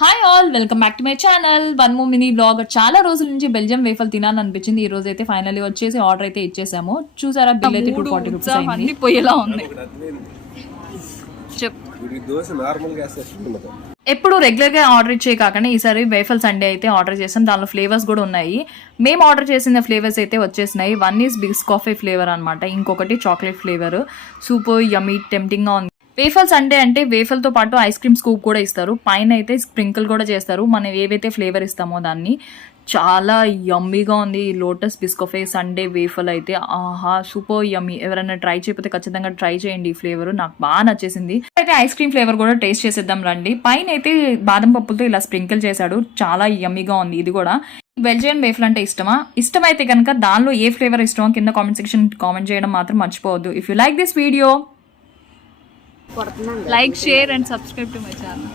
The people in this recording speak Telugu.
Hi all, welcome back to my channel. One more mini blog. చాలా రోజుల నుంచి బెల్జియం వేఫల్ తినాలనిపించింది. ఈ రోజు అయితే ఫైనల్లీ వచ్చేసి ఆర్డర్ అయితే ఇచ్చేసాము. చూసారా, బిల్ అయితే 240 రూపీస్ అయింది. పోయేలా ఉంది. ఎప్పుడు రెగ్యులర్ గా ఆర్డర్ ఇచ్చే కాకుండా ఈసారి వేఫల్ సండే అయితే ఆర్డర్ చేసాం. దానిలో ఫ్లేవర్స్ కూడా ఉన్నాయి. మేము ఆర్డర్ చేసిన ఫ్లేవర్స్ అయితే వచ్చేసినాయి. వన్ ఈస్ బిస్కాఫీ ఫ్లేవర్ అనమాట, ఇంకొకటి చాక్లెట్ ఫ్లేవర్. సూపర్ యమ్మీ, టెంప్టింగ్ గా ఉంది. వేఫల్ సండే అంటే వేఫల్ తో పాటు ఐస్ క్రీమ్ స్కూప్ కూడా ఇస్తారు. పైన అయితే స్ప్రింకిల్ కూడా చేస్తారు. మనం ఏవైతే ఫ్లేవర్ ఇస్తామో దాన్ని. చాలా యమ్మీగా ఉంది ఈ లోటస్ బిస్కాఫీ సండే వేఫల్ అయితే. ఆహా, సూపర్ యమ్మీ. ఎవరైనా ట్రై చేయకపోతే ఖచ్చితంగా ట్రై చేయండి. ఈ ఫ్లేవర్ నాకు బాగా నచ్చేసింది. అయితే ఐస్ క్రీమ్ ఫ్లేవర్ కూడా టేస్ట్ చేసేద్దాం రండి. పైన అయితే బాదం పప్పులతో ఇలా స్ప్రింకిల్ చేశాడు. చాలా యమ్మీగా ఉంది ఇది కూడా. బెల్జియన్ వేఫల్ అంటే ఇష్టమైతే కనుక దానిలో ఏ ఫ్లేవర్ ఇష్టమో కింద కామెంట్ సెక్షన్ కామెంట్ చేయడం మాత్రం మర్చిపోవద్దు. If you like this video, like, share and subscribe to my channel.